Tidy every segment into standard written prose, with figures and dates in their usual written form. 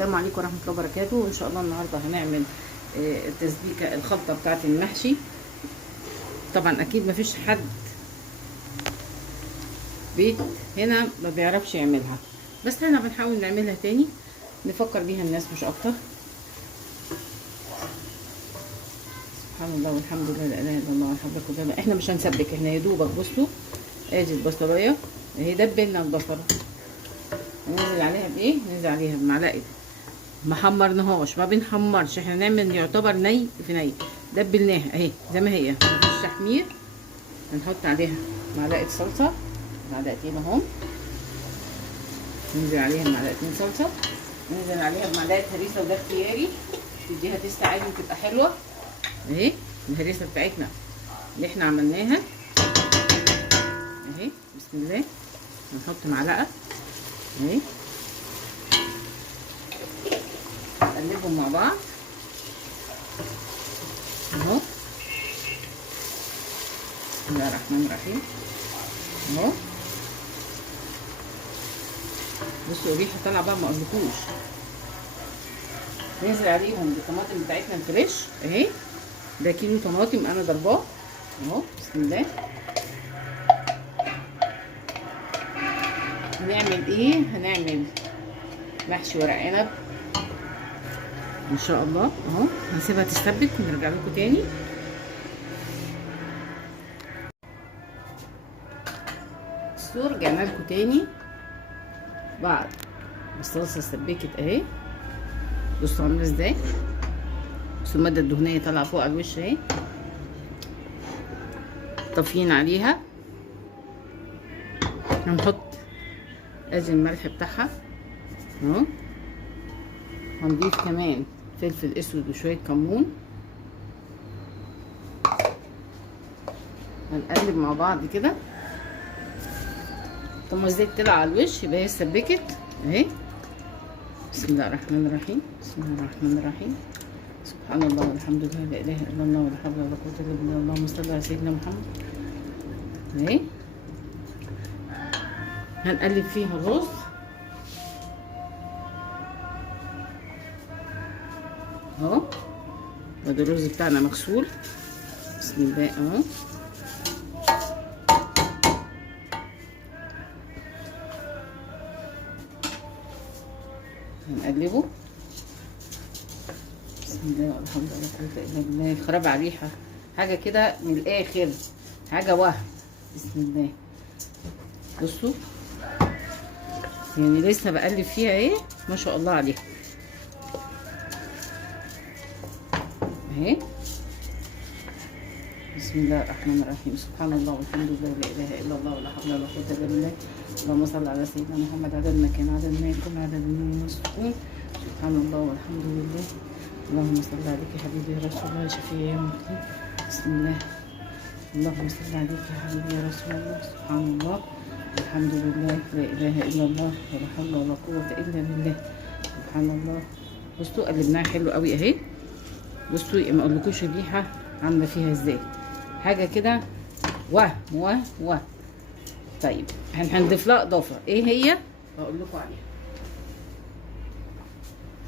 السلام عليكم ورحمه الله وبركاته. ان شاء الله النهارده هنعمل التسبيكه الخلطه بتاعه المحشي. طبعا اكيد مفيش حد بيت هنا ما بيعرفش يعملها، بس احنا بنحاول نعملها تاني نفكر بيها الناس مش اكتر. سبحان الله والحمد لله لا اله الا الله والحمد لله. احنا مش هنسبك، احنا يا دوبك بصوا ادي البصلايه اهي دبلنا البصله، ننزل عليها بايه؟ ننزل عليها بمعلقه، ما حمرناهاش ما بنحمرش، احنا نعمل يعتبر ني في ني، دبلناها اهي زي ما هي مفيش تحمير. هنحط عليها معلقه صلصه، معلقتين اهم، ننزل عليها بمعلقتين صلصه، ننزل عليها بمعلقه هريسه، وده اختياري تديها تيست عادي وتبقى حلوه اهي. الهريسه بتاعتنا اللي احنا عملناها اهي، بسم الله. هنحط معلقه اهي، نقلبهم مع بعض اهو. بسم الله الرحمن الرحيم اهو. بصوا الريحه طالعه بقى ما اقولكوش. ننزل عليهم بالطماطم بتاعتنا الفريش اهي، ده كيلو طماطم انا ضرباه اهو. بسم الله. هنعمل ايه؟ هنعمل محشي ورق عنب ان شاء الله اهو. هنسيبها تستبك ونرجع لكم تاني. الصور رجعنا لكم تاني بعد الصلصه استبكت اهي. بصوا عامله ازاي، بصوا الماده الدهنيه طالعه فوق على الوش اهي. طافيين عليها، هنحط ادي الملح بتاعها اهو. هنضيف كمان فلفل اسود وشويه كمون. هنقلب مع بعض كده. طب الزيت طلع على الوش يبقى هي اتسبكت اهي. بسم الله الرحمن الرحيم، بسم الله الرحمن الرحيم. سبحان الله والحمد لله لا اله الا الله ولا حول ولا قوه الا بالله. اللهم صل على سيدنا محمد اهي. هنقلب فيها الرز اهو، وده الرز بتاعنا مغسول. بسم الله اهو. هنقلبه. بسم الله والحمد لله لا قوه الا بالله. خراب على الريحه حاجه كده من الاخر، حاجه وهم. بسم الله. بصوا يعني لسه بقلب فيها اهي، ما شاء الله عليها اهي. بسم الله الرحمن الرحيم. سبحان الله والحمد لله لا اله الا الله ولا حول ولا قوه الا بالله. اللهم صل على سيدنا محمد عدد ما كان، عدد ما يكون، عدد ما يسكن. سبحان الله والحمد لله. اللهم صل عليك يا حبيبي يا رسول الله شفيع يوم الدين. بسم الله. اللهم صل عليك يا حبيبي يا رسول الله. سبحان الله الحمد لله لا اله الا الله ولا حول ولا قوه الا بالله. سبحان الله. بصوا قلبناها حلو قوي اهي. بصوا ما اقولكوش الريحه عامله فيها ازاي، حاجه كده واه. طيب هنضيف لها اضافه ايه هي؟ هقول لكم عليها.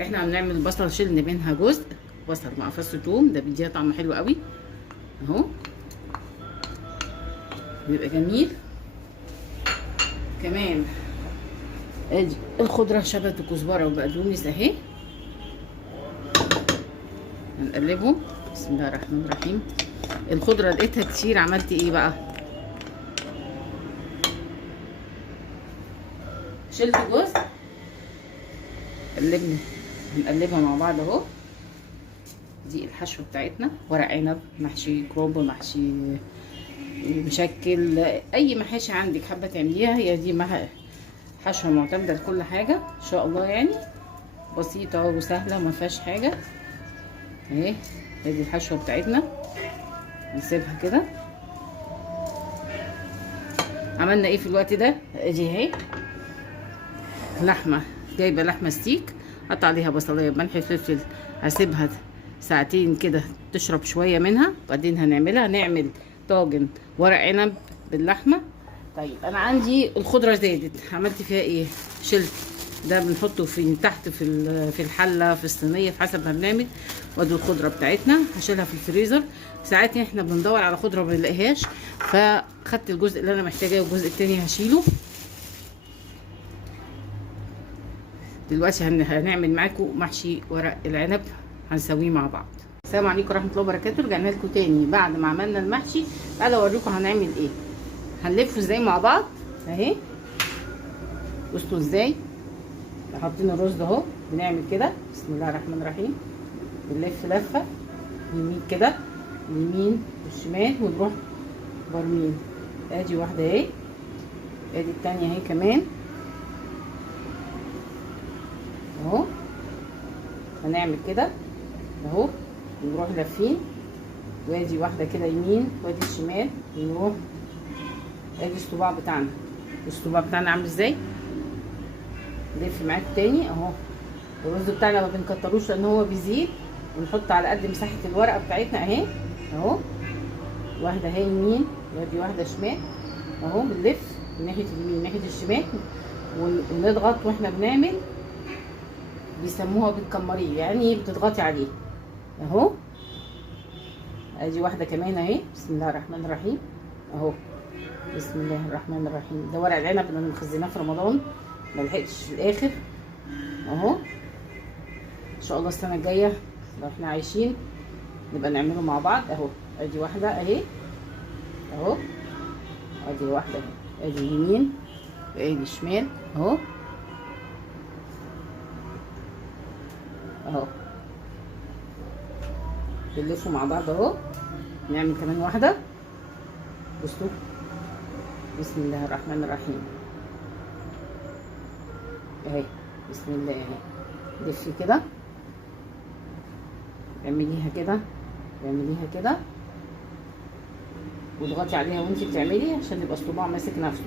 احنا هنعمل البصل شلنا منها جزء، بصل مع فص ثوم، ده بيديها طعم حلو قوي اهو، بيبقى جميل. كمان ادي الخضره شبت وكزبره وبقدونس اهي. هنقلبهم. بسم الله الرحمن الرحيم. الخضره لقيتها كتير، عملت ايه بقى؟ شلت جزء، قلبنا، هنقلبها مع بعض اهو. دي الحشوه بتاعتنا، ورق عنب، محشي كرومب، محشي مشكل، اي محاشي عندك حابه تعمليها، هي دي حشوه معتمده لكل حاجه ان شاء الله، يعني بسيطه وسهله ما فيهاش حاجه اهي. ادي الحشوه بتاعتنا، نسيبها كده. عملنا ايه في الوقت ده؟ ادي اهي لحمه، جايبه لحمه ستيك، قطع عليها بصلايه بملح فلفل، هسيبها ساعتين كده تشرب شويه منها، وبعدين هنعمل طاجن ورق عنب باللحمه. طيب انا عندي الخضره زادت، عملت فيها ايه؟ شلت ده بنحطه في تحت في الحله، في الصينيه، في حسب ما بنعمل. وادي الخضره بتاعتنا هشيلها في الفريزر. ساعات احنا بندور على خضره ما بنلاقيهاش، فخدت الجزء اللي انا محتاجاه والجزء التاني هشيله. دلوقتي هنعمل معاكم محشي ورق العنب، هنسويه مع بعض. السلام عليكم ورحمه الله وبركاته. رجعنا لكم تاني بعد ما عملنا المحشي. تعالوا اوريكم هنعمل ايه. هنلفه ازاي مع بعض اهي. بصوا ازاي حاطين الرز ده اهو. بنعمل كده بسم الله الرحمن الرحيم، بنلف لفه يمين كده، اليمين والشمال، ونروح برمين. ادي واحده اهي، ادي التانيه اهي كمان اهو. هنعمل كده اهو، ونروح لافين، وادي واحده كده يمين وادي الشمال، ونروح. ادي الصباع بتاعنا، الصباع بتاعنا عامل ازاي. نلف معاكم تاني اهو. الرز بتاعنا ما بنكتروش لان هو بيزيد، ونحط على قد مساحه الورقه بتاعتنا اهي اهو. واحده اهي يمين وادي واحده شمال اهو. بنلف من ناحيه اليمين ناحيه الشمال، ونضغط واحنا بنعمل. بيسموها بالكماريه، يعني بتضغطي عليه اهو. ادي واحده كمان اهي بسم الله الرحمن الرحيم اهو. بسم الله الرحمن الرحيم. ده ورق العنب اللي مخزناه في رمضان، ما لحقتش في الاخر اهو. ان شاء الله السنه الجايه لو احنا عايشين نبقى نعمله مع بعض اهو. ادي واحده اهي اهو. ادي واحده اهي، ادي يمين وادي شمال اهو اهو. بنلفوا مع بعض اهو. نعمل كمان واحده. بصوا بسم الله الرحمن الرحيم اهي. بسم الله اهي. لفي كده، اعمليها كده، اعمليها كده، واضغطي عليها وانتي بتعملي عشان يبقى الصباع ماسك نفسه.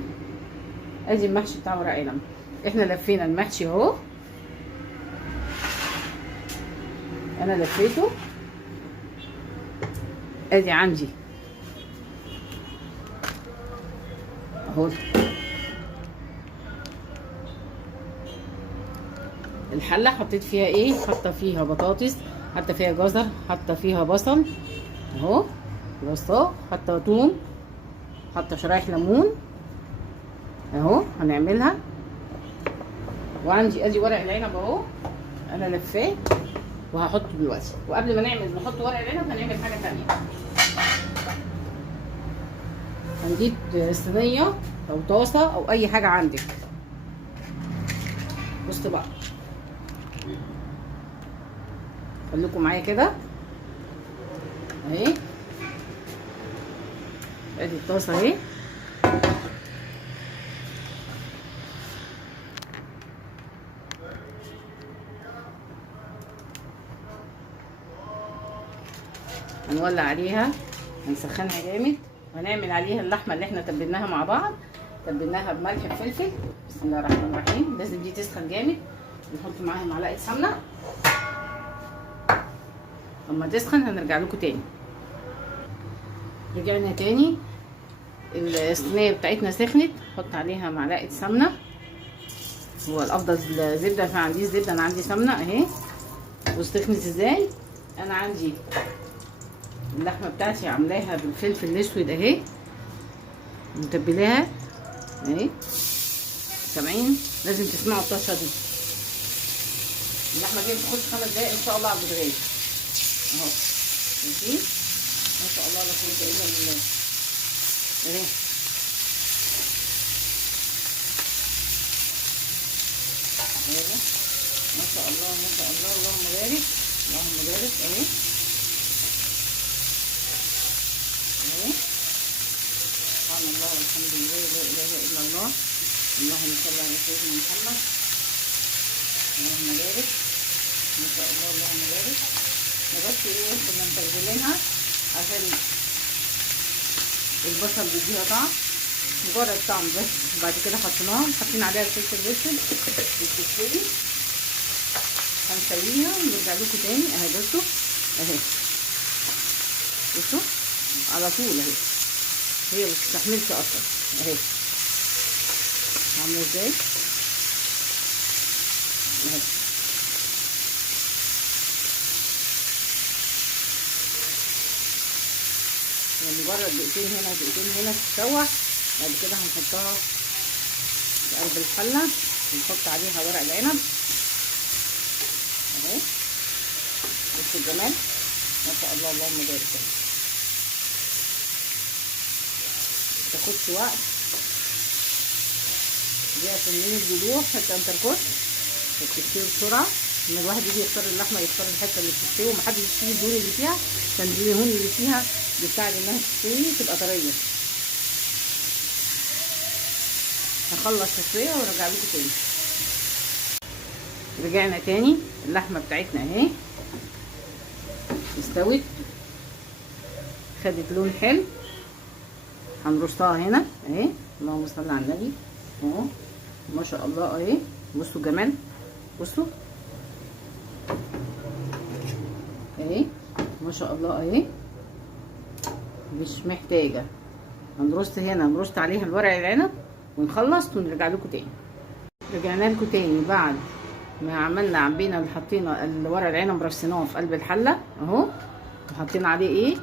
ادي المحشي بتاع ورق عنب. احنا لفينا المحشي اهو. انا لفيته. ادي عندي اهو الحله. حطيت فيها ايه؟ حاطه فيها بطاطس، حاطه فيها جزر، حاطه فيها بصل اهو، بصل، حاطه توم، حاطه شرايح ليمون اهو. هنعملها. وعندي ادي ورق العنب اهو، انا لفاه وهحطه دلوقتي. وقبل ما نحط ورق العنب هنعمل حاجه ثانيه. هنجيب صينيه او طاسه او اي حاجه عندك. بصوا بقى، خليكم معايا كده اهي. ادي الطاسه اهي. هنولع عليها، هنسخنها جامد، وهنعمل عليها اللحمه اللي احنا تبلناها مع بعض. تبلناها بملح وفلفل. بسم الله الرحمن الرحيم. لازم دي تسخن جامد. نحط معاها معلقه سمنه. اما تسخن هنرجع لكم تاني. رجعنا تاني. الصينيه بتاعتنا سخنت. نحط عليها معلقه سمنه. هو الافضل زبده، فما عنديش زبده، انا عندي سمنه اهي. وسخنت ازاي. انا عندي اللحمه بتاعتي عاملاها بالفلفل الاسود اهي، متبلاها اهي. سامعين؟ لازم تسمعوا الطشه دي. اللحمه دي بتخش 5 دقايق ان شاء الله على البوتاجاز اهو. ماشي، ما شاء الله لا قوه الا بالله اهي. اهي ما شاء الله ما شاء الله. اللهم بارك اللهم بارك اهي اهي. سبحان الله والحمد لله لا اله الا الله. اللهم صل على سيدنا محمد. اللهم بارك ما شاء الله. اللهم بارك. بس ايه، كنا متبلينها عشان البصل بيديها طعم، مجرد طعم بس. بعد كده حطيناها، حاطين عليها الفلفل الاسود بتستوي. هنسويها ونرجع لكم تاني اهي. بصوا اهي، بصوا على طول اهي. هي ما بتستحملش اصلا اهي. عامله ازاي مجرد دقيقتين هنا ودقيقتين هنا تتسوى. بعد كده هنحطها في قلب الحله ونحط عليها ورق العنب اهو. بصوا الجمال ما شاء الله، اللهم بارك. متاخدش وقت دي عشان الجروح حتى انتركوت بتستوي بسرعه. لما الواحد يجي يختار اللحمه يختار الحته اللي بتستوي ومحدش يشيل الدهون اللي فيها، عشان الدهون اللي فيها بتساعد انها تستوي تبقى طريه. هخلص تسويه وارجع لكم تاني. رجعنا تاني، اللحمه بتاعتنا اهي استوت، خدت لون حلو. هنرصها هنا اهي، اللهم صل على النبي اهو ما شاء الله اهي. بصوا الجمال، بصوا اهي ما شاء الله اهي. مش محتاجه. هنرص هنا، هنرص عليها الورق العنب ونخلص ونرجع لكم تاني. رجعنا لكم تاني بعد ما عملنا عبينا اللي حطينا الورق العنب رصيناه في قلب الحله اهو، وحطينا عليه ايه،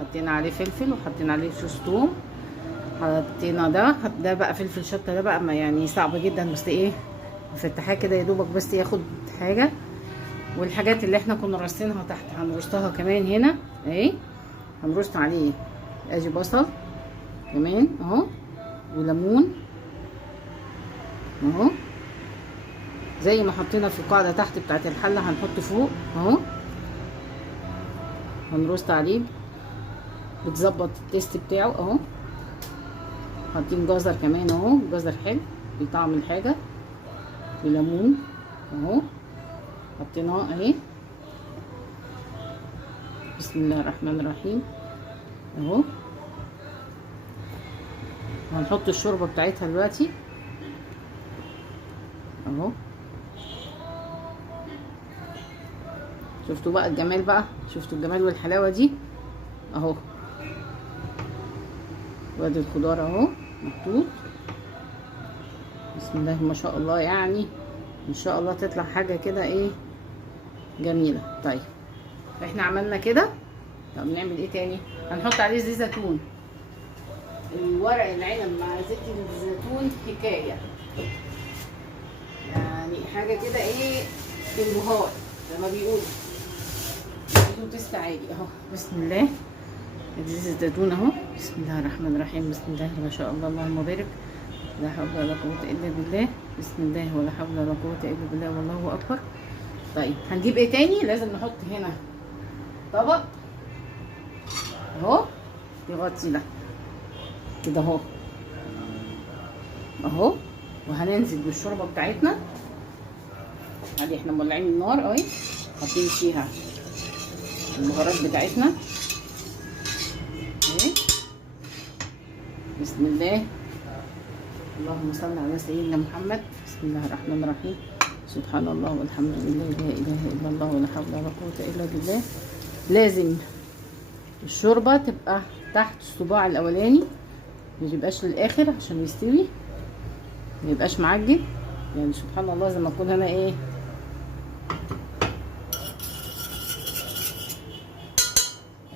حطينا عليه فلفل وحطينا عليه صوص توم. حطينا ده بقى فلفل شطه، ده بقى ما يعني صعب جدا، بس ايه فتحاه كده يا دوبك بس ياخد حاجه. والحاجات اللي احنا كنا رصينها تحت هنرصها كمان هنا اهي. هنرص عليه ادي بصل كمان اهو، وليمون اهو زي ما حطينا في القاعده تحت بتاعت الحله هنحط فوق اهو. هنرص عليه بتظبط التيست بتاعه اهو. حاطين جزر كمان اهو، جزر حلو بيطعم الحاجه، وليمون اهو حطيناه اهي. بسم الله الرحمن الرحيم اهو. هنحط الشوربه بتاعتها دلوقتي اهو. شفتوا بقى الجمال بقى، شفتوا الجمال والحلاوه دي اهو. وادي الخضار اهو محطوط. بسم الله ما شاء الله، يعني ان شاء الله تطلع حاجه كده ايه جميله. طيب احنا عملنا كده، طب نعمل ايه تاني؟ هنحط عليه زيت زيتون. الورق العنب مع زيت الزيتون حكايه، يعني حاجه كده ايه انبهار زي ما بيقولوا، زيتون تست عالي اهو. بسم الله، زيت الزيتون اهو. بسم الله الرحمن الرحيم، بسم الله ما شاء الله، اللهم بارك. لا حول ولا قوه الا بالله، بسم الله ولا حول ولا قوه الا بالله والله اكبر. طيب هنجيب ايه تاني؟ لازم نحط هنا طبق اهو يغطي ده كده اهو اهو. وهننزل بالشوربه بتاعتنا عادي، احنا مولعين النار اهي، حاطين فيها البهارات بتاعتنا اهي. بسم الله، اللهم صل على سيدنا محمد. بسم الله الرحمن الرحيم، سبحان الله والحمد لله لا اله الا الله ولا حول ولا قوه الا بالله. لازم الشوربه تبقى تحت الصباع الاولاني، ما يبقاش للاخر عشان يستوي، ما يبقاش معجن. يعني سبحان الله زي ما اكون انا ايه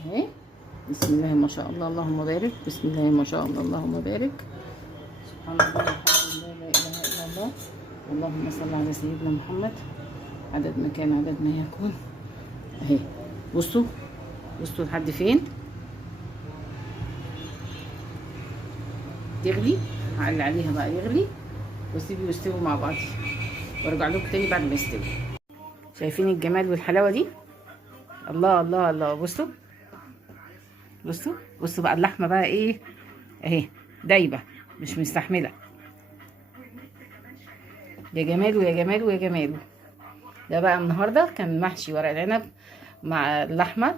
اهي. بسم الله ما شاء الله، اللهم بارك. بسم الله ما شاء الله، اللهم بارك. سبحان الله والحمد لله لا اله الا الله، اللهم صل على سيدنا محمد. عدد ما كان عدد ما يكون اهي. بصوا بصوا لحد فين تغلي، هعلي عليها بقى يغلي واسيبه يستوي مع بعض وارجع لكم تاني بعد ما يستوي. شايفين الجمال والحلاوه دي؟ الله الله الله. بصوا بصوا بصوا بقى اللحمه بقى ايه اهي دايبه مش مستحمله. يا جماله يا جماله يا جماله. ده بقى النهارده كان محشي ورق العنب مع اللحمه.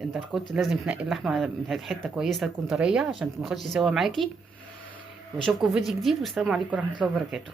انت كنت لازم تنقي اللحمه من حته كويسه تكون طريه عشان ما تاخدش سوا معاكي. واشوفكم في فيديو جديد، والسلام عليكم ورحمه الله وبركاته.